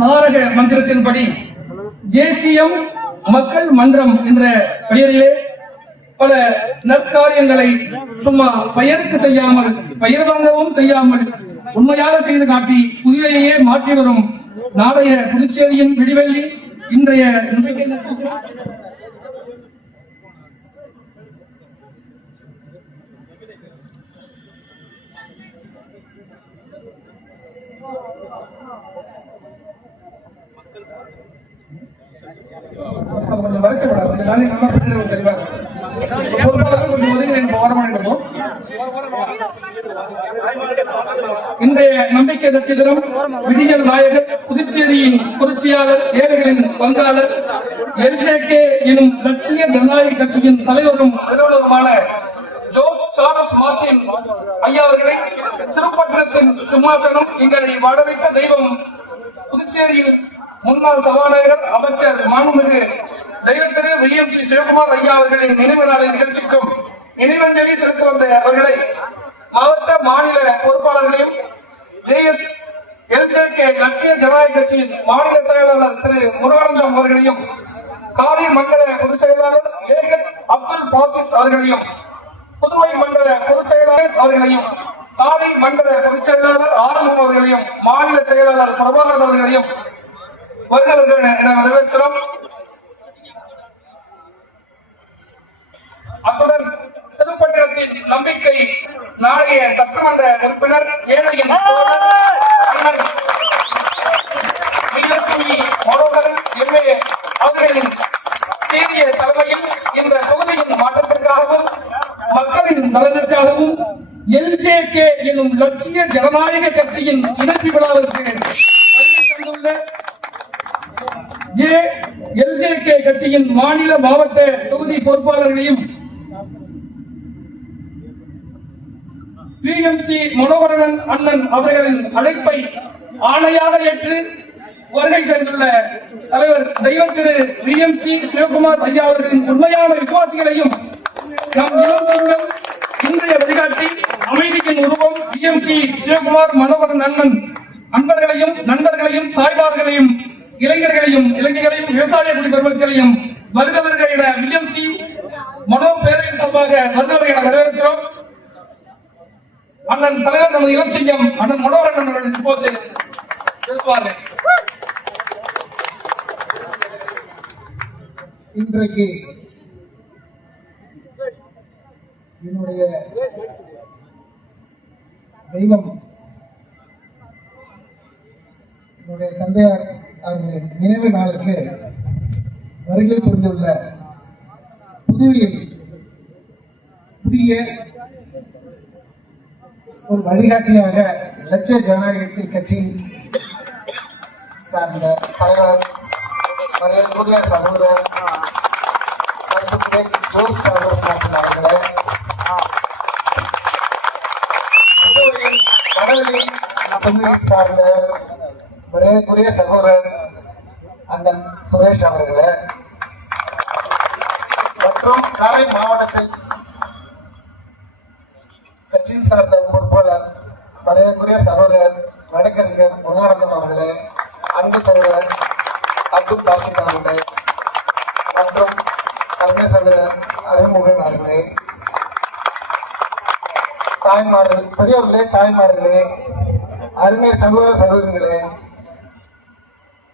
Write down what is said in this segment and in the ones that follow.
தாரக மந்திரத்தின்படி ஜேசிஎம் மக்கள் மன்றம் என்ற பெயரிலே பல நற்காரியங்களை சும்மா பெயருக்கு செய்யாமல், பெயர் வாங்கவும் செய்யாமல் உண்மையாக செய்து காட்டி புதியையே மாற்றி வரும் நாளைய புதுச்சேரியின் விடிவெள்ளி இன்றைய இன்றைய நம்பிக்கை நட்சத்திரம் விடியல் நாயகர், புதுச்சேரியின் புரட்சியாளர், ஏழைகளின் பங்காளர், எல்ஜேகே எனும் லட்சிய ஜனநாயக கட்சியின் தலைவரும் அலுவலருமான ஜோஸ் சார்லஸ் மார்டின் ஐயா அவர்களை திருப்பட்டணத்தின் சிம்மாசனம் எங்களை வாழவைத்த தெய்வம் புதுச்சேரியில் முன்னாள் சபாநாயகர், அமைச்சர் மாண்புமிகு தெய்வத்திரு விஎம்சி சிவகுமார் ஐயா அவர்களின் நினைவு நாளை நிகழ்ச்சிக்கும் நினைவஞ்சலி செலுத்த வந்த அவர்களை மாவட்ட மாநில பொறுப்பாளர்களையும் எல்ஜேகே லட்சிய ஜனநாயக கட்சியின் மாநில செயலாளர் திரு முருகானந்தம் அவர்களையும், காவி மண்டல பொதுச் செயலாளர் ஏகச் அப்துல் பாசித் அவர்களையும், புதுவை மண்டல பொதுச் செயலாளர் அவர்களையும், தாலி மண்டல பொதுச் செயலாளர் ஆரம்பம் அவர்களையும், மாநில செயலாளர் பிரபாகர் அவர்களையும் வருகிறவர்கள் என வரவேற்கிறோம். அத்துடன் திருப்பட்டணத்தின் நம்பிக்கை நாளைய சட்டமன்ற உறுப்பினர், ஏழையின் எம்ஏ அவர்களின் சீரிய தலைமையில் இந்த தொகுதியின் மாற்றத்திற்காகவும் மக்களின் நலனுக்காகவும் எல்ஜேகே எனும் லட்சிய ஜனநாயக கட்சியின் இணைப்பு விழாவிற்கு தந்துள்ள எல்ஜேகே கட்சியின் மாநில மாவட்ட தொகுதி பொறுப்பாளர்களையும், பிஎம்சி மனோகரன் அண்ணன் அவர்களின் அழைப்பை ஆணையாக ஏற்று வருகை தந்துள்ள தலைவர் தெய்வம் திரு விஎம்சி சிவகுமார் ஐயா அவர்களின் உண்மையான விசுவாசிகளையும், நம் இளம் சிங்கம், இன்றைய வழிகாட்டி, அமைதியின் உருவம் விஎம்சி சிவகுமார் மனோகரன் அண்ணன் அன்பர்களையும், நண்பர்களையும், தாய்மார்களையும், இளைஞர்களையும், இளைஞர்களையும், விவசாய குடிமக்களையும் வருகிறவர்கள் என விஎம்சி மனோ பேரவையின் சார்பாக வருகிறவர்கள் என வரவேற்கிறோம். அண்ணன் தலைவர் நமது இளம் சிங்கம் அண்ணன் மனோகரன் அவர்கள் இப்போது பேசுவார்கள். இன்றைக்கு என்னுடைய தெய்வம், என்னுடைய தந்தையார் அவர்களின் நினைவு நாளுக்கு வருகை புரிந்துள்ள புதுவையில் புதிய ஒரு வழிகாட்டியாக லட்சிய ஜனநாயக கட்சியின் சார்ந்த தலைவர், மரியாதைக்குரிய சகோதரர் ஜோஸ் சார்லஸ் மார்டின் அவர்களை, புதுவையின் வடவெளி தொகுதியை சார்ந்த மரியாதைக்குரிய சகோதரர் அண்ணன் சுரேஷ் அவர்களை, மற்றும் காரை மாவட்டத்தில் கட்சியின் சார்ந்த பொறுப்பாளர் மரியாதைக்குரிய சகோதரர் வழக்கறிஞர் முருகானந்தம் அவர்களே, அன்பு சகோதரர் அப்துல் பாசித் அவர்களே, மற்றும் அருமை சகோதரர் அறிமுகன் அவர்களே, தாய்மார்கள், பெரியவர்களே, தாய்மார்களே, அருமை சகோதர சகோதரிகளே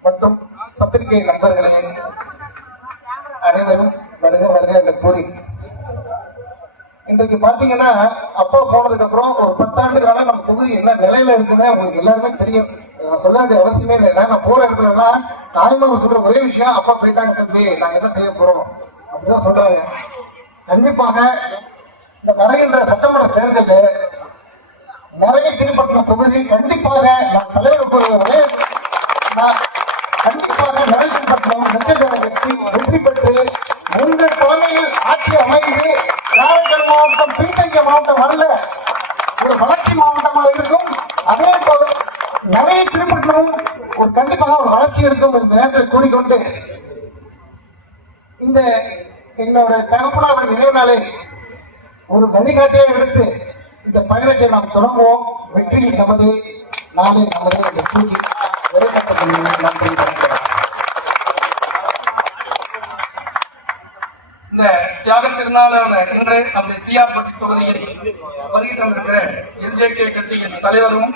மற்றும் பத்திரிகை நண்பர்களே, அனைவரும் வருக வருக என்று கூறி, இன்றைக்கு பாத்தீங்கன்னா அப்பா போனதுக்கு அப்புறம் ஒரு 10 ஆண்டு காலம் நம்ம தொகுதி என்ன நிலையில இருக்குன்னு உங்களுக்கு எல்லாருமே தெரியும். சொல்ல வேண்டிய அவசியமே இல்லை. நான் போற இடத்துலன்னா தாய்மார்கள் சொல்ற ஒரே விஷயம், அப்பா போயிட்டாங்க தம்பி, நாங்க என்ன செய்ய போறோம் அப்படிதான் சொல்றாங்க. கண்டிப்பாக இந்த வருகின்ற சட்டமன்ற தேர்தலில் நிறைய திருப்பட்டின தொகுதி கண்டிப்பாக நான் தலைவர் கண்டிப்பாக நிறைவேற்றப்பட்டோம். லட்சக்கணக்கான கட்சி வெற்றி பெற்று உங்கள் தலைமையில் ஆட்சி அமைந்து காரைக்கால் மாவட்டம் பின்தங்கிய மாவட்டம் அல்ல, ஒரு வளர்ச்சி மாவட்டமாக இருக்கும். அதே போல நிறைய திருப்பட்டமும் ஒரு கண்டிப்பாக ஒரு வளர்ச்சி இருக்கும் என்ற நேரத்தில் கூறிக்கொண்டு, இந்த என்னோட தகப்பனார் நினைவு நாளை ஒரு வழிகாட்டியை எடுத்து இந்த பயணத்தை நாம் தொடங்குவோம். வெற்றி நமது, நாளை நமது என்று கூறி நன்றி. இந்த தியாக திருநாளான இன்று அந்த டிஆர்பட்டி தொகுதியில் வருகை தந்திருக்கிற எல்ஜேகே கட்சியின் தலைவரும்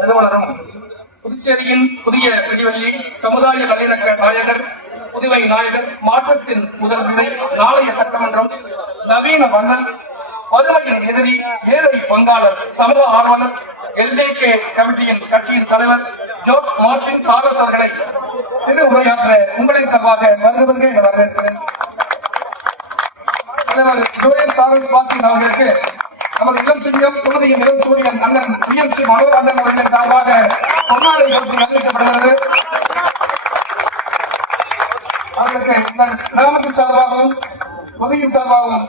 நிறுவனரும் புதுச்சேரியின் புதிய விடிவெள்ளி சமுதாய நல்லிணக்க நாயகர் புதுவை நாயகர் மாற்றத்தின் முதல் விதை நாளைய சட்டமன்றம் நவீன மன்னன் வறுமையின் எதிரி ஏழை பங்காளர் சமூக ஆர்வலர் எல்ஜேகே கமிட்டியின் கட்சியின் தலைவர் ஜோர்ஜ் மார்டின் சார்லஸ் அவர்களை திரு உரையாற்ற உங்களின் சார்பாக வருவதற்கு என வரவேற்கிறேன். தலைவர் ஜோயல் சார்லஸ் மார்டின் அவர்களுக்கு நமது இளம் சிங்கம் தொகுதியின் இளம் சூரியன் அண்ணன் பிஎம்சி மனோரஞ்சன் அவர்களின் சார்பாக பொன்னாடை போட்டி அறிவிக்கப்படுகிறது. அவர்களுக்கு இந்த கிராமத்தின் சார்பாகவும் தொகுதியின் சார்பாகவும்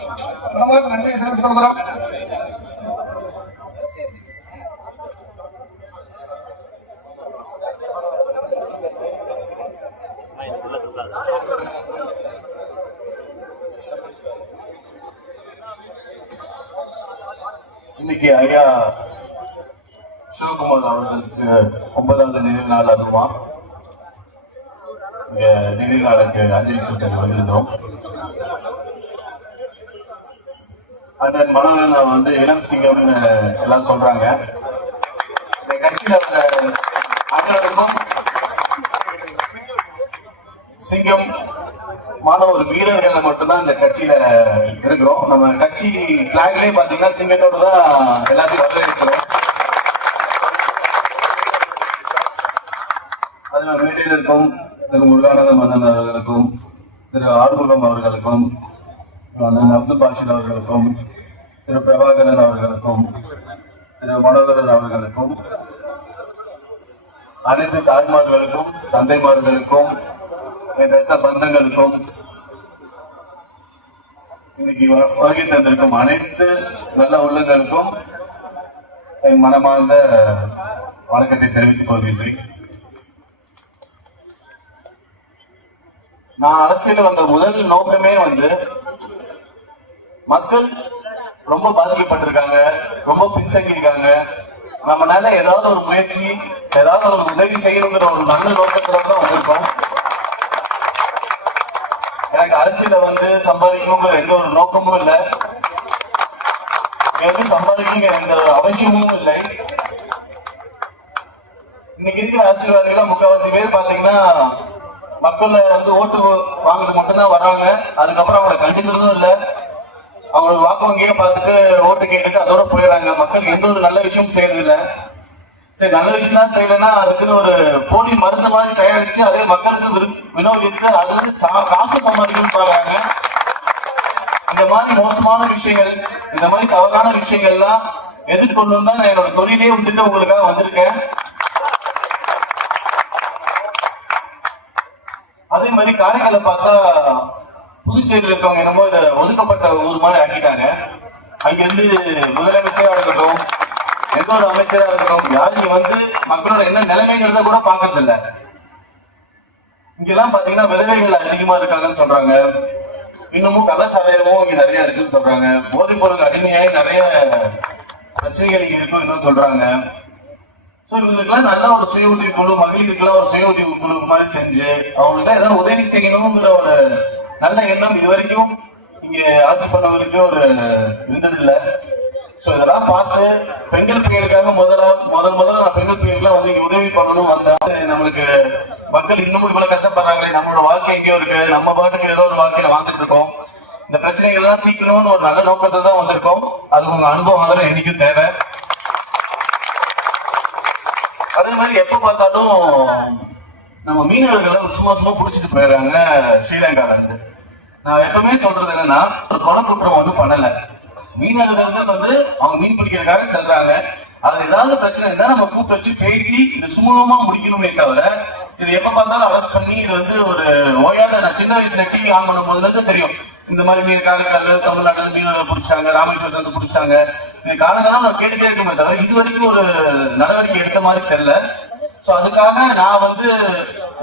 நன்றி தெரிவித்துக் கொள்கிறோம். இன்னைக்கு ஐயா சிவகுமார் அவர்களுக்கு 9வது நினைவு நாள். அதுவா நினைவு நாளுக்கு அஞ்சலி செலுத்த வந்திருந்தோம். அண்ணன் மனோரன் இளம் சிங்கம்னு எல்லாம் சொல்றாங்க. இந்த கட்சியில அண்ணனுக்கும் சிங்கம் மாணவர் வீரர்கள் மட்டும்தான் இந்த கட்சியில இருக்கிறோம். நம்ம கட்சி பிளாக்லயே பாத்தீங்கன்னா சிங்கத்தோட தான் எல்லாத்தையும் வரவேற்கிறோம். அதுல மேடையில் இருக்கும் திரு முருகானந்த மன்னன் அவர்களுக்கும் திரு ஆறுமுகம் அவர்களுக்கும் அண்ணன் அப்துல் பாஷித் அவர்களுக்கும் திரு பிரபாகரன் அவர்களுக்கும் திரு மனோகரன் அவர்களுக்கும் அனைத்து தாய்மார்களுக்கும் தந்தைமார்களுக்கும் ரத்த பந்தங்களுக்கும் இன்னைக்கு வருகை தந்திருக்கும் அனைத்து நல்ல உள்ளங்களுக்கும் என் மனமார்ந்த வணக்கத்தை தெரிவித்துக் கொள்கின்றேன். நான் அரசியல் வந்த முதல் நோக்கமே மக்கள் ரொம்ப பாதிக்கப்பட்டிருக்காங்க, ரொம்ப பின்தங்கியிருக்காங்க. நம்மளால ஏதாவது ஒரு முயற்சி, ஏதாவது ஒரு உதவி செய்யணுங்கிற ஒரு நல்ல நோக்கத்தோட தான் வந்திருக்கோம். எனக்கு அரசியல சம்பாதிக்கணுங்கிற எந்த ஒரு நோக்கமும் இல்லை, எப்படி சம்பாதிக்கணுங்கிற எந்த ஒரு அவசியமும் இல்லை. இன்னைக்கு இருக்கிற அரசியல்வாதிகள் முக்கால்வாசி பேர் பாத்தீங்கன்னா மக்கள் ஓட்டு வாங்குறது மட்டும்தான் வராங்க. அதுக்கப்புறம் அவங்களை கண்டிக்கிறதும் இல்லை. அவங்களுக்கு வாக்கு வங்கியே பார்த்துட்டு ஓட்டு கேட்டுட்டு அதோட போயிடறாங்க. மக்களுக்கு எந்த ஒரு நல்ல விஷயமும் செய்யறது இல்லை. சரி, நல்ல விஷயம் தான் செய்யலன்னா அதுக்குன்னு ஒரு போலி மருந்து மாதிரி தயாரிச்சு அதே மக்களுக்கு விநியோகித்து அதுல இருந்து காசு சம்பாதிக்கணும்னு பாக்குறாங்க. இந்த மாதிரி மோசமான விஷயங்கள், இந்த மாதிரி தவறான விஷயங்கள்லாம் எதிர்கொள்ளணும் தான் நான் என்னோட தொழிலே விட்டுட்டு உங்களுக்காக வந்திருக்கேன். அதே மாதிரி காரைக்கால பார்த்தா புதுச்சேரியில் இருக்கவங்க என்னமோ இதை ஒதுக்கப்பட்ட ஊர் மாதிரி ஆக்கிட்டாங்க. அங்கிருந்து முதலமைச்சரா இருக்கட்டும், எந்த ஒரு அமைச்சரா இருக்கட்டும், யாரும் மக்களோட என்ன நிலைமைங்கிறத கூட பாக்குறது இல்ல. இங்கெல்லாம் பாத்தீங்கன்னா விதவைகள் அதிகமா இருக்காங்கன்னு சொல்றாங்க. இன்னமும் கலாச்சாரமும் இங்க நிறைய இருக்குன்னு சொல்றாங்க. போதைப் பொருள் அடிமையாய் நிறைய பிரச்சனைகள் இங்க இருக்கும் இன்னும் சொல்றாங்க. இவங்களுக்கெல்லாம் நல்ல ஒரு சுய உதவி குழு, மகளிருக்கெல்லாம் ஒரு சுய உதவி குழு மாதிரி செஞ்சு அவங்களுக்கு ஏதாவது உதவி செய்யணுங்கிற ஒரு நல்ல எண்ணம் இது வரைக்கும் இங்க ஆட்சி பண்ணவங்களுக்கு ஒரு இருந்ததில்லை. இதெல்லாம் பார்த்து பெண்கள் பிள்ளைகளுக்காக முதல்ல நான் பெண்கள் பிள்ளைகளுக்கு இங்க உதவி பண்ணணும் வந்தேன். நம்மளுக்கு மக்கள் இன்னமும் இவ்வளவு கஷ்டப்படுறாங்களே, நம்மளோட வாழ்க்கை எங்கேயோ இருக்கு, நம்ம பாட்டுக்கு ஏதோ ஒரு வாழ்க்கையில வாழ்ந்துட்டு இருக்கோம். இந்த பிரச்சனைகள் எல்லாம் தீக்கணும்னு ஒரு நல்ல நோக்கத்தை தான் வந்திருக்கோம். அது உங்க அனுபவம் ஆதரவு என்னைக்கும் தேவை. அதே மாதிரி எப்ப பார்த்தாலும் நம்ம மீனவர்களை சும்மா புடிச்சிட்டு போயிடுறாங்க ஸ்ரீலங்கால இருந்து. நான் எப்பவுமே சொல்றது என்னன்னா, ஒரு கொலை குற்றம் பண்ணல. மீனவர்கள் அவங்க மீன் பிடிக்கிறதுக்காக செல்றாங்க. அது ஏதாவது பிரச்சனை இருந்தா நம்ம கூப்பிட்டு வச்சு பேசி இது சுமூகமா முடிக்கணுமே தவிர, இது எப்ப பார்த்தாலும் அரெஸ்ட் பண்ணி இது ஒரு ஓயாத. நான் சின்ன வயசுல டிவி ஆன் பண்ணும் போதுல தெரியும், இந்த மாதிரி மீன் காரைக்கால் தமிழ்நாட்டுல மீனவர்கள் பிடிச்சாங்க, ராமேஸ்வரத்துல பிடிச்சாங்க. இது காலங்காலம் நான் கேட்டுட்டே இருக்குமே தவிர இது வரைக்கும் ஒரு நடவடிக்கை எடுத்த மாதிரி தெரியல. சோ அதுக்காக நான்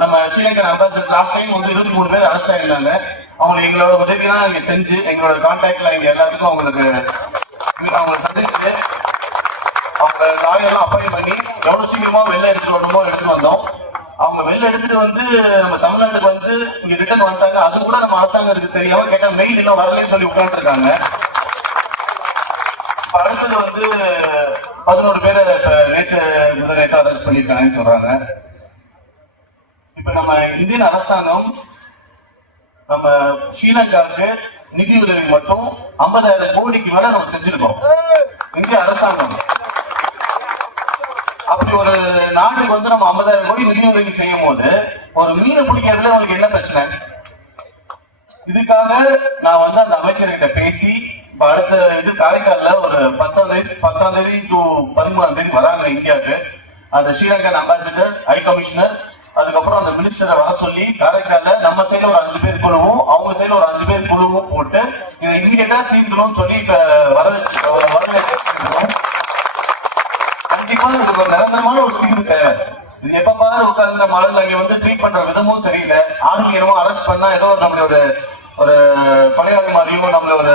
நம்ம ஸ்ரீலங்கன் அம்பாசிடர் லாஸ்ட் டைம் 23 பேர் அரெஸ்ட் ஆயிருந்தாங்க. அவங்க எங்களோட உதவிதான் இங்க செஞ்சு எங்களோட கான்டாக்ட்ல இங்க எல்லாத்துக்கும் அவங்களை சந்திச்சு அவங்க லாயர்லாம் அப்பாயின் பண்ணி எவ்வளவு சீக்கிரமா வெளில எடுத்துட்டு வரணுமோ எடுத்துட்டு வந்தோம். அவங்க வெளில எடுத்துட்டு வந்து நம்ம தமிழ்நாட்டுக்கு வந்து இங்க ரிட்டர்ன் வந்துட்டாங்க. அது கூட நம்ம அரசாங்கத்துக்கு தெரியாம கேட்டா மெயில் இன்னும் வரலன்னு சொல்லி உட்கார்ந்து இருக்காங்க. அடுத்தது வந்து 11 பேரை நேற்று அரெஸ்ட் பண்ணிருக்காங்கன்னு சொல்றாங்க. இப்ப நம்ம இந்தியன் அரசாங்கம் நம்ம ஸ்ரீலங்காவுக்கு நிதி உதவி மட்டும் 50,000 கோடிக்கு மேல நம்ம செஞ்சிருக்கோம். இந்திய அரசாங்கம் அப்படி ஒரு நாட்டுக்கு வந்து நம்ம 50,000 கோடி நிதி உதவி செய்யும் போது ஒரு மீனை பிடிக்கிறதுல அவங்களுக்கு என்ன பிரச்சனை? இதுக்காக நான் வந்து அந்த அமைச்சர்கிட்ட பேசி அடுத்த இது காரைக்கால்ல ஒரு 10ஆம் தேதி டு 13ஆம் தேதி வராங்க இந்தியாவுக்கு. அந்த ஸ்ரீலங்கன் அம்பாசிடர், ஹை கமிஷனர், அதுக்கப்புறம் அந்த மினிஸ்டரை வர சொல்லி காரைக்கால்ல நம்ம சைடுல ஒரு 5 பேர் குழுவும் அவங்க சைடுல ஒரு 5 பேர் குழுவும் போட்டு இதை இமீடியட்டா தீர்க்கணும்னு சொல்லி இப்ப வரவேற்கிறோம். கண்டிப்பா இதுக்கு ஒரு நிரந்தரமான ஒரு தீர்வு தேவை. இது எப்ப பாரு உட்கார்ந்து நம்ம ஆளுங்க அங்க வந்து ட்ரீட் பண்ற விதமும் சரியில்லை. ஆர்மி என்னமோ அரெஸ்ட் பண்ணா ஏதோ நம்மளோட ஒரு கொலையாளி மாதிரியும் நம்மள ஒரு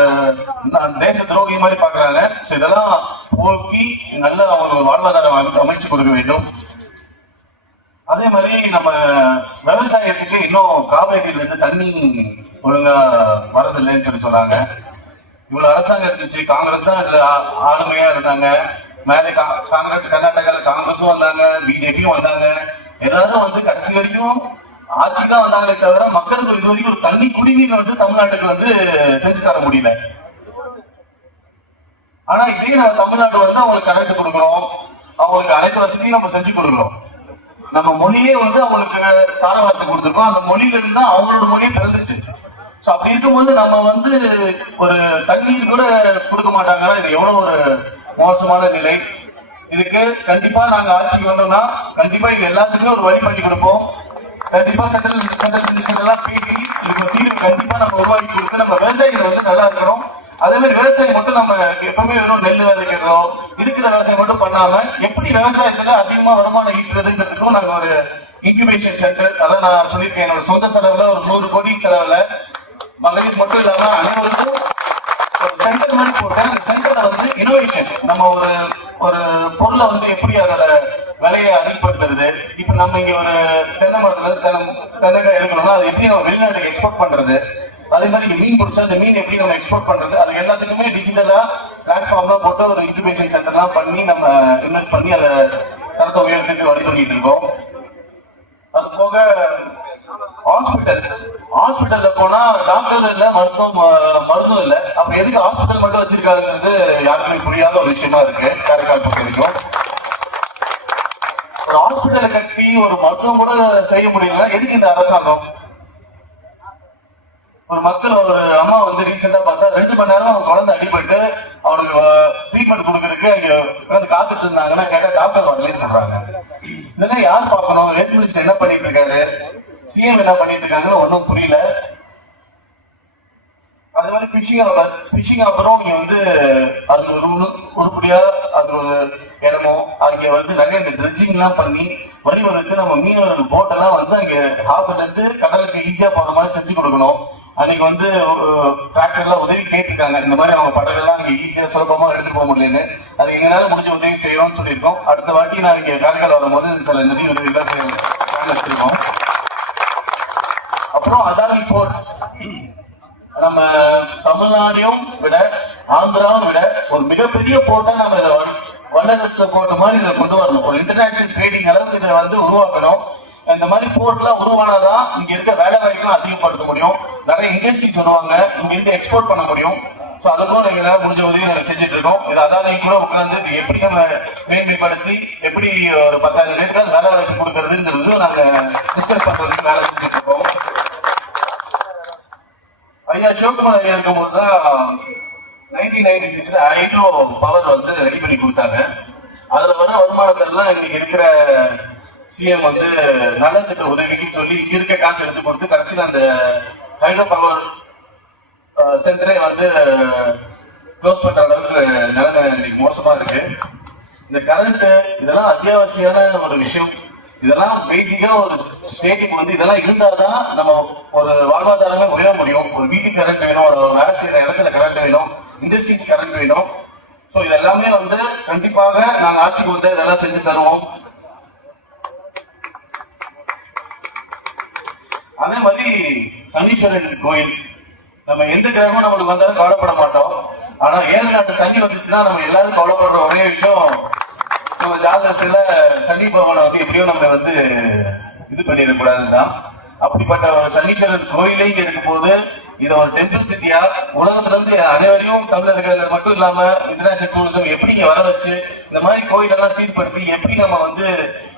தேச துரோகி மாதிரி பாக்குறாங்க. இதெல்லாம் போக்கி நல்ல அவங்க வாழ்வாதாரம் அமைச்சு கொடுக்க வேண்டும். அதே மாதிரி நம்ம விவசாயத்துக்கு இன்னும் காவேரியில இருந்து தண்ணி ஒழுங்கா வரதில்லைன்னு சொல்லி சொன்னாங்க. இவ்வளவு அரசாங்கம் இருந்துச்சு, காங்கிரஸ் தான் இதுல ஆளுமையா இருந்தாங்க. மேலே காங்கிரஸ் கர்நாடகால காங்கிரஸும் வந்தாங்க, பிஜேபியும் வந்தாங்க. எல்லாரும் வந்து கடைசி வரைக்கும் ஆட்சி தான் வந்தாங்களே தவிர மக்களுக்கு இது வரைக்கும் ஒரு தண்ணி குடிநீர் வந்து தமிழ்நாட்டுக்கு வந்து செஞ்சு தர முடியல. ஆனா இதே நம்ம தமிழ்நாடு வந்து அவங்களுக்கு கரெக்ட் கொடுக்குறோம், அவங்களுக்கு அனைத்து வசதியும் நம்ம செஞ்சு கொடுக்குறோம். நம்ம மொழியே வந்து அவங்களுக்கு தாரவார்த்தை கொடுத்துருக்கோம். அந்த மொழிகள் தான் அவங்களோட மொழியே பிறந்துச்சு. அப்படி இருக்கும்போது நம்ம வந்து ஒரு தண்ணீர் கூட கொடுக்க மாட்டாங்கன்னா இது எவ்வளவு ஒரு மோசமான நிலை. இதுக்கு கண்டிப்பா நாங்க ஆட்சிக்கு வந்தோம்னா கண்டிப்பா இது எல்லாத்துக்குமே ஒரு வழி பண்ணி கொடுப்போம். கண்டிப்பா சென்ட்ரல் மினிஸ்டர் எல்லாம் பேசி இதுக்கு தீர்வு கண்டிப்பா நம்ம உருவாக்கி கொடுத்து நம்ம விவசாயிகள் வந்து நல்லா இருக்கணும். அதே மாதிரி விவசாயம் மட்டும் நம்ம எப்பவுமே வெறும் நெல் விதைக்கிறதோ இருக்கிற விவசாயம் மட்டும் பண்ணாம எப்படி விவசாயத்துல அதிகமா வருமானம் ஈட்டுறதுங்கிறதுக்கும் நாங்க ஒரு இன்குபேஷன் சென்டர், அதான் நான் சொல்லியிருக்கேன், என்னோட சொந்த செலவுல ஒரு 100 கோடி செலவுல மகளிர் மட்டும் இல்லாம அனைவருக்கும் ஒரு சென்டர் மாதிரி போட்டு அந்த சென்டர்ல வந்து இனோவேஷன் நம்ம ஒரு பொருளை வந்து எப்படி அதோட விலையை அதிகப்படுத்துறது. இப்ப நம்ம இங்க ஒரு தென்னை மரத்துல தென்னங்காய் எடுக்கணும்னா அது எப்படி நம்ம வெளிநாட்டுக்கு எக்ஸ்போர்ட் பண்றது, அதே மாதிரி மீன் பிடிச்சா அந்த மீன் எப்படி நம்ம எக்ஸ்போர்ட் பண்றது, அது எல்லாத்துக்குமே டிஜிட்டலா பிளாட்ஃபார்ம்லாம் போட்டு ஒரு இன்குபேஷன் சென்டர்லாம் பண்ணி நம்ம இன்வெஸ்ட் பண்ணி அதை தரத்தை உயரத்துக்கு வழி பண்ணிட்டு இருக்கோம். அது போக ஹாஸ்பிட்டல்ல போனா டாக்டர் இல்ல, மருத்துவம் இல்ல. அப்ப எதுக்கு ஹாஸ்பிட்டல் மட்டும் வச்சிருக்காங்கிறது யாருக்குமே புரியாத ஒரு விஷயமா இருக்கு. காரைக்கால் பொறுத்த வரைக்கும் ஒரு ஹாஸ்பிட்டலை கட்டி ஒரு மருத்துவம் கூட செய்ய முடியல. எதுக்கு இந்த அரசாங்கம்? ஒரு மக்கள் ஒரு அம்மா வந்து ரீசெண்டா பார்த்தா 2 மணி நேரம் அவங்க குழந்தை அடிபட்டு அவனுக்கு ட்ரீட்மெண்ட் கொடுக்கறதுக்கு அங்க உட்காந்து காத்துட்டு இருந்தாங்கன்னா கேட்டா டாக்டர் வரலன்னு சொல்றாங்க. இதெல்லாம் யார் பார்க்கணும்? ஹெல்த் மினிஸ்டர் என்ன பண்ணிட்டு இருக்காரு, சிஎம் என்ன பண்ணிட்டு இருக்காங்கன்னு ஒன்னும் புரியல. அது மாதிரி பிஷிங் அப்புறம் நீங்க வந்து அது ஒரு உருப்படியா அது ஒரு இடமோ அங்க வந்து நிறைய இந்த ட்ரெட்ஜிங் எல்லாம் பண்ணி வழிவகுத்து நம்ம மீனவர்கள் போட்டெல்லாம் வந்து அங்க ஹார்பர்ல இருந்து கடலுக்கு ஈஸியா போற மாதிரி செஞ்சு கொடுக்கணும். அன்னைக்கு வந்து டிராக்டர்ல உதவி கேட்டிருக்காங்க, இந்த மாதிரி அவங்க படகெல்லாம் இங்க ஈஸியா சுலபமா எடுத்துட்டு போக முடியலன்னு. அது எங்களால முடிஞ்ச உதவி செய்யறோம்னு சொல்லியிருக்கோம். அடுத்த வாட்டி நான் இங்க காரைக்கால் வரும்போது சில நிதி உதவி எல்லாம் வச்சிருக்கோம். அப்புறம் அதானி போர்ட் நம்ம தமிழ்நாடையும் விட ஆந்திராவும் விட ஒரு மிகப்பெரிய போர்ட்டா நம்ம இதை வல்லரசு போர்ட் மாதிரி இதை கொண்டு வரணும். ஒரு இன்டர்நேஷனல் ட்ரேடிங் அளவுக்கு இதை வந்து உருவாக்கணும். இந்த மாதிரி போர்ட்லாம் உருவானாதான் இங்க இருக்க வேலை வாய்ப்புலாம் அதிகப்படுத்த முடியும். நிறைய இண்டஸ்ட்ரிஸ் வருவாங்க, இங்க இருந்து எக்ஸ்போர்ட் பண்ண முடியும். சோ அதுக்கும் எங்களால முடிஞ்ச உதவி நாங்க செஞ்சுட்டு இருக்கோம். இது அதானி கூட உட்கார்ந்து இது எப்படி நம்ம மேன்மைப்படுத்தி எப்படி ஒரு 10,000 பேருக்கு வேலை வாய்ப்பு கொடுக்கறதுங்கிறது நாங்க டிஸ்கஸ் பண்றதுக்கு வேலை செஞ்சுட்டு இருக்கோம். ஐயா சிவகுமார் ஐயா இருக்கும்போது தான் 1996 ஹைட்ரோ பவர் வந்து ரெடி பண்ணி கொடுத்தாங்க. அதுல வர வருமானத்தெல்லாம் இன்னைக்கு இருக்கிற சிஎம் வந்து நலத்திட்ட உதவிக்கு சொல்லி இங்க இருக்க காசு எடுத்து கொடுத்து கடைசியில் அந்த ஹைட்ரோ பவர் சென்டரே வந்து க்ளோஸ் பண்ற அளவுக்கு நிலைமை இன்னைக்கு மோசமா இருக்கு. இந்த கரண்ட் இதெல்லாம் அத்தியாவசியமான ஒரு விஷயம். இதெல்லாம் பேசிக்கா ஒரு ஸ்டேட்டுக்கு வந்து இதெல்லாம் இருந்தாதான் நம்ம ஒரு வாழ்வாதாரமே உயர முடியும். ஒரு வீட்டுக்கு கரண்ட் வேணும், ஒரு வேலை செய்யற இடத்துல கரண்ட் வேணும், இண்டஸ்ட்ரீஸ் கரண்ட் வேணும். சோ இதெல்லாமே வந்து கண்டிப்பாக நாங்க ஆட்சிக்கு வந்து இதெல்லாம் செஞ்சு தருவோம். அதே மாதிரி சனீஸ்வரன் கோயில், நம்ம எந்த கிரகமும் நம்மளுக்கு வந்தாலும் கவலைப்பட மாட்டோம். ஆனா 7 நாட்டு சனி வந்துச்சுன்னா நம்ம எல்லாரும் கவலைப்படுற ஒரே விஷயம், நம்ம ஜாதகத்துல சனி பகவானை வந்து எப்படியோ நம்ம வந்து இது பண்ணிடக்கூடாதுதான். அப்படிப்பட்ட ஒரு சனீஸ்வரன் கோயிலே இங்க இருக்கும் போது இதை ஒரு டெம்பிள் சிட்டியா உலகத்துல இருந்து அனைவரையும் தமிழர்கள் மட்டும் இல்லாம இன்டர்நேஷனல் டூரிசம் எப்படி இங்க வர வச்சு இந்த மாதிரி கோயிலெல்லாம் சீர்படுத்தி எப்படி நம்ம வந்து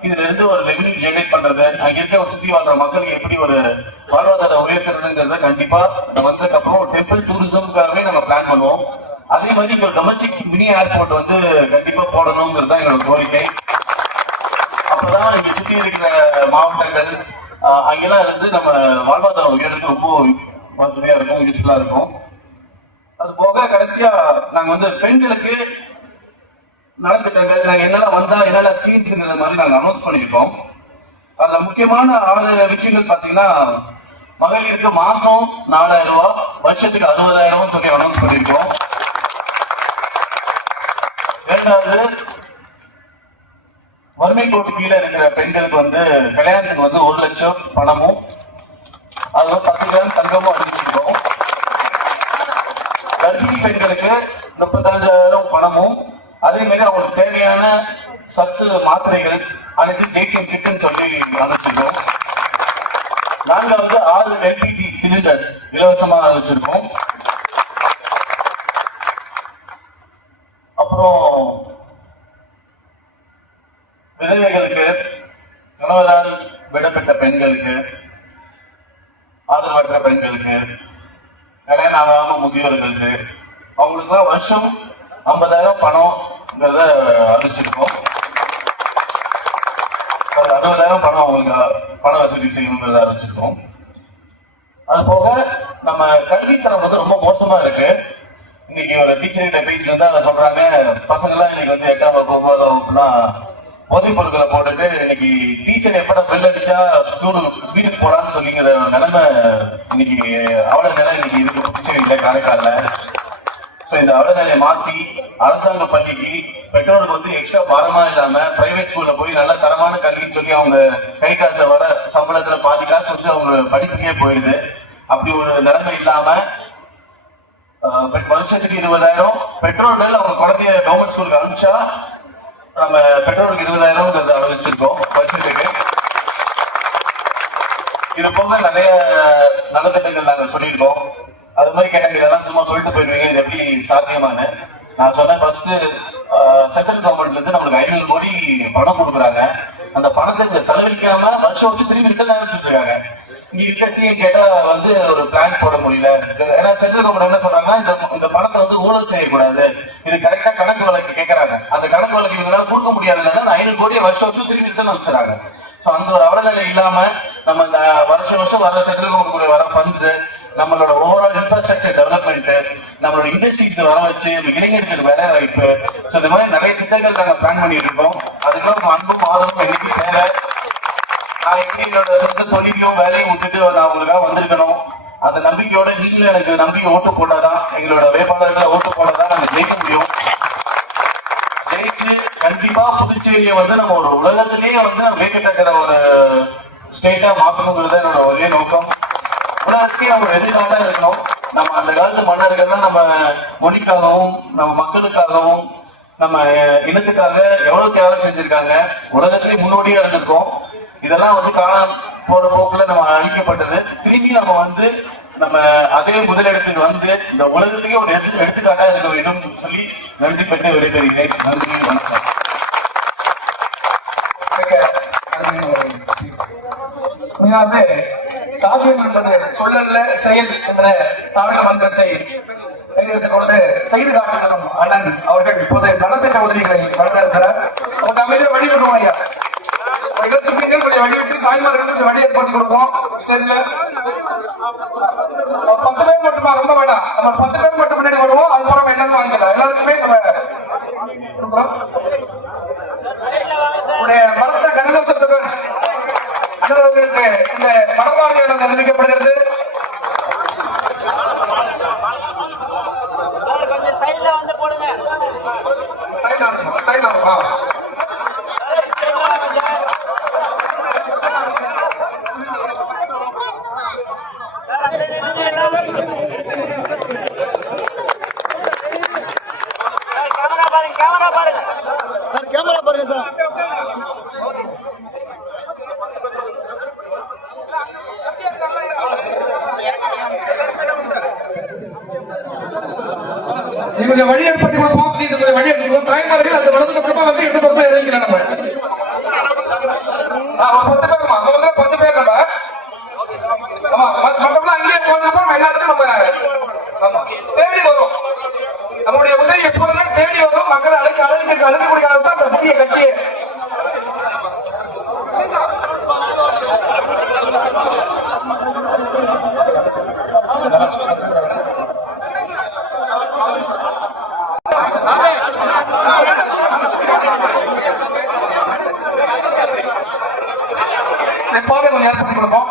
இதுல இருந்து ஒரு ரெவன்யூ ஜெனரேட் பண்றது, அங்க இருக்க ஒரு சுத்தி வாழ்ற மக்களுக்கு எப்படி ஒரு வாழ்வாதார உயர்த்துறதுங்கிறத கண்டிப்பா நம்ம வந்ததுக்கு அப்புறம் டெம்பிள் டூரிசம்காகவே நம்ம பிளான் பண்ணுவோம். அதே மாதிரி இங்க ஒரு டொமஸ்டிக் மினி ஏர்போர்ட் வந்து கண்டிப்பா போடணுங்கிறது தான் எங்களோட கோரிக்கை. அப்பதான் இங்க சுத்தி இருக்கிற மாவட்டங்கள் அங்கெல்லாம் இருந்து நம்ம வாழ்வாதாரம் உயர்வுக்கு ரொம்ப வசதியா இருக்கும், யூஸ்ஃபுல்லா இருக்கும். அது போக கடைசியா நாங்க வந்து பெண்களுக்கு நலத்திட்டங்கள் நாங்க என்னெல்லாம் வந்தா என்னெல்லாம் ஸ்கீம்ஸ்ங்கிற மாதிரி நாங்க அனௌன்ஸ் பண்ணிருக்கோம். அதுல முக்கியமான 6 விஷயங்கள் பாத்தீங்கன்னா, மகளிருக்கு மாசம் 4000 ரூபாய், வருஷத்துக்கு 60,000 சொல்லி அனௌன்ஸ் பண்ணிருக்கோம். இரண்டாவது, வறுமை கோட்டு கீழே இருக்கிற பெண்களுக்கு வந்து கல்யாணத்துக்கு வந்து 1 லட்சம் பணமும் அது 10 கிராம் தங்கமும் அறிவிச்சிருக்கோம். கர்ப்பிணி பெண்களுக்கு 35,000 பணமும் அதே மாதிரி அவங்களுக்கு தேவையான சத்து மாத்திரைகள் அனைத்து ஜெய்சியம் கிட்னு சொல்லி அமைச்சிருக்கோம். நாங்க வந்து 6 எல்பிஜி சிலிண்டர்ஸ் இலவசமா அறிவிச்சிருக்கோம். அப்புறம் விதவைகளுக்கு, கணவரால் விடப்பட்ட பெண்களுக்கு, ஆதரவற்ற பெண்களுக்கு, கல்யாணம் ஆகாம முதியோர்களுக்கு அவங்களுக்குலாம் வருஷம் 50,000 பணம்ங்கிறத அறிவிச்சிருக்கோம். 60,000 பணம் அவங்களுக்கு பண வசதி செய்யணுங்கிறத அறிவிச்சிருக்கோம். அது போக நம்ம கல்வித்தரம் வந்து ரொம்ப மோசமா இருக்கு. இன்னைக்கு ஒரு டீச்சர் கிட்ட பேசிட்டு இருந்தா அதை சொல்றாங்க, பசங்க எல்லாம் இன்னைக்கு வந்து 8ஆம் வகுப்பு 9ஆம் வகுப்புனா போதைப் பொருட்களை போட்டுட்டு இன்னைக்கு டீச்சர் எப்பட பெல் அடிச்சா வீட்டுக்கு போறான்னு சொல்லிங்கிற நிலைமை இன்னைக்கு அவள நிலை இன்னைக்கு இருக்கு இல்லை காரைக்கால. இந்த அவள நிலையை மாத்தி அரசாங்க பள்ளிக்கு பெற்றோருக்கு வந்து எக்ஸ்ட்ரா பாரமா இல்லாம பிரைவேட் ஸ்கூல்ல போய் நல்ல தரமான கல்வின்னு சொல்லி அவங்க கை காசை வர சம்பளத்துல பாதி காசு வந்து அவங்க படிப்புக்கே போயிடுது. அப்படி ஒரு நிலைமை இல்லாம வருஷத்துக்கு 20,000 பெற்றோர்கள் அவங்க குழந்தைய கவர்மெண்ட் ஸ்கூலுக்கு அனுப்பிச்சா நம்ம பெற்றோருக்கு 20,000 அறிவிச்சிருக்கோம் வருஷத்துக்கு. இது போக நிறைய நலத்திட்டங்கள் நாங்க சொல்லியிருக்கோம். அது மாதிரி கேட்டாங்க, இதெல்லாம் சும்மா சொல்லிட்டு போயிருவீங்க, இது எப்படி சாத்தியமானு. நான் சொன்னேன், ஃபர்ஸ்ட் சென்ட்ரல் கவர்மெண்ட்ல இருந்து நம்மளுக்கு 500 கோடி பணம் கொடுக்குறாங்க. அந்த பணத்தை செலவழிக்காம வருஷம் திரும்பி ரிட்டர்ன் அனுப்பிச்சுட்டு இருக்காங்க. இங்க இருக்க சிஎம் கேட்டா வந்து ஒரு பிளான் போட முடியல. ஏன்னா சென்ட்ரல் கவர்மெண்ட் என்ன சொல்றாங்கன்னா, இந்த பணத்தை வந்து ஊழல் செய்யக்கூடாது, இது கரெக்டா கணக்கு வழக்கு கேட்கறாங்க. அந்த கணக்கு வழக்கு இவங்களால கொடுக்க முடியாதுனால 500 கோடியை வருஷம் திரும்பி ரிட்டர்ன் அனுப்பிச்சுறாங்க. அந்த ஒரு அவலநிலை இல்லாம நம்ம இந்த வருஷம் வர சென்ட்ரல் கவர்மெண்ட் வர ஃபண்ட்ஸ், நம்மளோட ஓவரால் இன்ஃப்ராஸ்ட்ரக்சர் டெவலப்மெண்ட், நம்மளோட இண்டஸ்ட்ரீஸ் வர வச்சு இளைஞர்களுக்கு வேலை வாய்ப்பு, இந்த மாதிரி நிறைய திட்டங்கள் நாங்க பிளான் பண்ணிட்டு இருக்கோம். அதுக்கெல்லாம் நம்ம அன்பும் ஆதரவும் என்னைக்கு தேவை. நான் எப்படி என்னோட சொந்த தொழிலையும் வேலையும் விட்டுட்டு நான் உங்களுக்காக வந்திருக்கணும். அந்த நம்பிக்கையோட நீங்களும் எனக்கு நம்பி ஓட்டு போட்டாதான், எங்களோட வேட்பாளர்களை ஓட்டு போட்டாதான் நாங்க ஜெயிக்க முடியும். ஜெயிச்சு கண்டிப்பா புதுச்சேரியை வந்து நம்ம ஒரு உலகத்திலேயே வந்து வேக்கத்தக்கிற ஒரு ஸ்டேட்டா மாற்றணுங்கிறது என்னோட ஒரே நோக்கம். உலகத்தையே நம்ம எதிர்காலம் இருக்கணும். நம்ம அந்த காலத்து மன்னர்கள்லாம் நம்ம மொழிக்காகவும் நம்ம மக்களுக்காகவும் நம்ம இனத்துக்காக எவ்வளவு தேவை செஞ்சிருக்காங்க. உலகத்திலேயே முன்னோடியா இருந்திருக்கோம். இதெல்லாம் வந்து காலம் போற போக்குல நம்ம அழிக்கப்பட்டது. திரும்பி நம்ம வந்து நம்ம அதே முதலிடத்துக்கு வந்து இந்த உலகத்துக்கே ஒரு எடுத்துக்காட்டா இருக்க வேண்டும் சொல்லி நன்றி பெற்று விடைபெறுகிறேன். நன்றி, வணக்கம். சாத்தியம் என்பது சொல்லல்ல செயல் என்ற தாரக மந்திரத்தை கொண்டு செய்து காட்டுகிறோம். அண்ணன் அவர்கள் இப்போது நலத்திட்ட உதவிகளை வழங்க இருக்கிறார். அவங்க அமைதியை வழிபடுவோம். ஐயா நிகழ்ச்சிக்கு கொஞ்சம் வழிவிட்டு தாய்மார்களுக்கு கொஞ்சம் வழி ஏற்படுத்தி கொடுப்போம். தெரியல 10 பேர் மட்டுமா, ரொம்ப வேண்டாம். நம்ம 10 பேர் மட்டும் முன்னாடி வருவோம். அது போல எல்லாரும் வாங்கிக்கலாம். எல்லாருக்குமே நம்ம பலத்த கனகோஷத்துடன் அண்ணர்களுக்கு இந்த மனவாளியிடம் அறிவிக்கப்படுகிறது. நீங்க வழி ஏற்படுத்தி கொடுப்போம், நீங்க வழி எடுத்து கொடுப்போம். தாய்மார்கள் அந்த வலது பக்கமா வந்து இடது பக்கமா இறங்கிக்கலாம். நம்ம 10 பேருமா 10 பேர் நம்ம மற்றவங்க அங்கேயே போனப்போ எல்லாருக்கும் நம்ம தேடி வரும். நம்முடைய உதவி எப்போதுமே தேடி வரும். மக்களை அழைக்கக்கூடிய அளவுக்கு தான் அந்த புதிய கட்சியை பாதை கொஞ்சம் ஏற்படுத்தி கொடுப்போம்.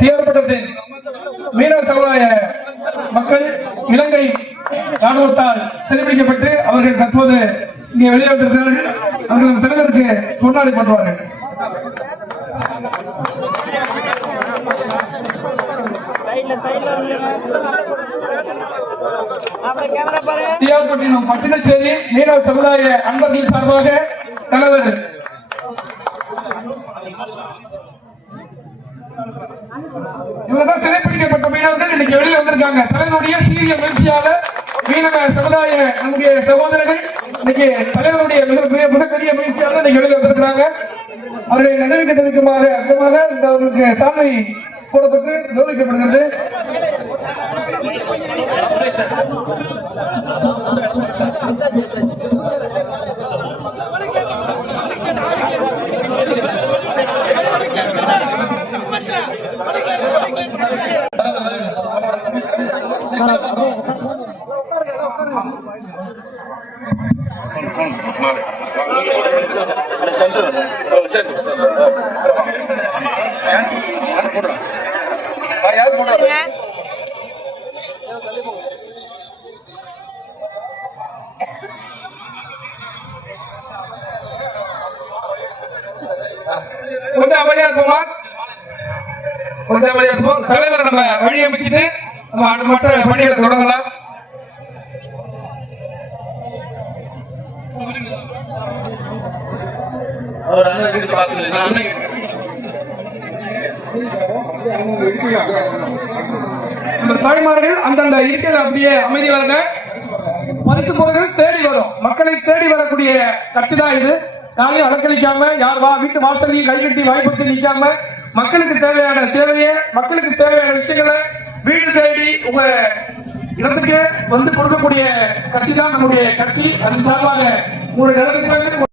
தீவிரப்பட்டத்தின் மீனவ சமுதாய மக்கள் இலங்கை ராணுவத்தால் சிறைபிடிக்கப்பட்டு அவர்கள் தற்போது இங்கே வெளியேற்றிருக்கிறார்கள். அவர்கள் தலைவருக்கு கொண்டாடி பண்ணுவார்கள். தீவிரப்பட்டினம் பட்டினச்சேரி மீனவ சமுதாய அன்பர்கள் சார்பாக தலைவர் இவர்தான் சிறைப்பிடிக்கப்பட்ட மீனவர்கள் இன்னைக்கு வெளியில் வந்திருக்காங்க. தலைவருடைய சீரிய முயற்சியாளர் மீனவ சமுதாய நம்முடைய சகோதரர்கள் இன்னைக்கு தலைவருடைய மிகப்பெரிய முயற்சியாளர் இன்னைக்கு வெளியில் வந்திருக்கிறாங்க. அவர்களை நன்றி தெரிவிக்குமாறு அற்பமாக இந்த அவர்களுக்கு சாலை போடப்பட்டு கௌரவிக்கப்படுகிறது. கொஞ்சம் அமைதியா இருப்போமா? கொஞ்சம் அமைதியா இருப்போம். தலைவர் நம்ம வழி அமைச்சிட்டு நம்ம மற்ற பணிகளை தொடங்கலாம். தாய்மார்கள் அந்தந்த இருக்கையில் அப்படியே அமைதி வருங்க. பரிசு பொருட்கள் தேடி வரும். மக்களை தேடி வரக்கூடிய கட்சி தான் இது. யாரையும் அலக்களிக்காம யார் வீட்டு வாசலையும் கைகட்டி வாய்ப்பட்டு நிற்காம மக்களுக்கு தேவையான சேவையை மக்களுக்கு தேவையான விஷயங்களை வீடு தேடி உங்க இடத்துக்கு வந்து கொடுக்கக்கூடிய கட்சி தான் நம்முடைய கட்சி. அதன் சார்பாக உங்களுடைய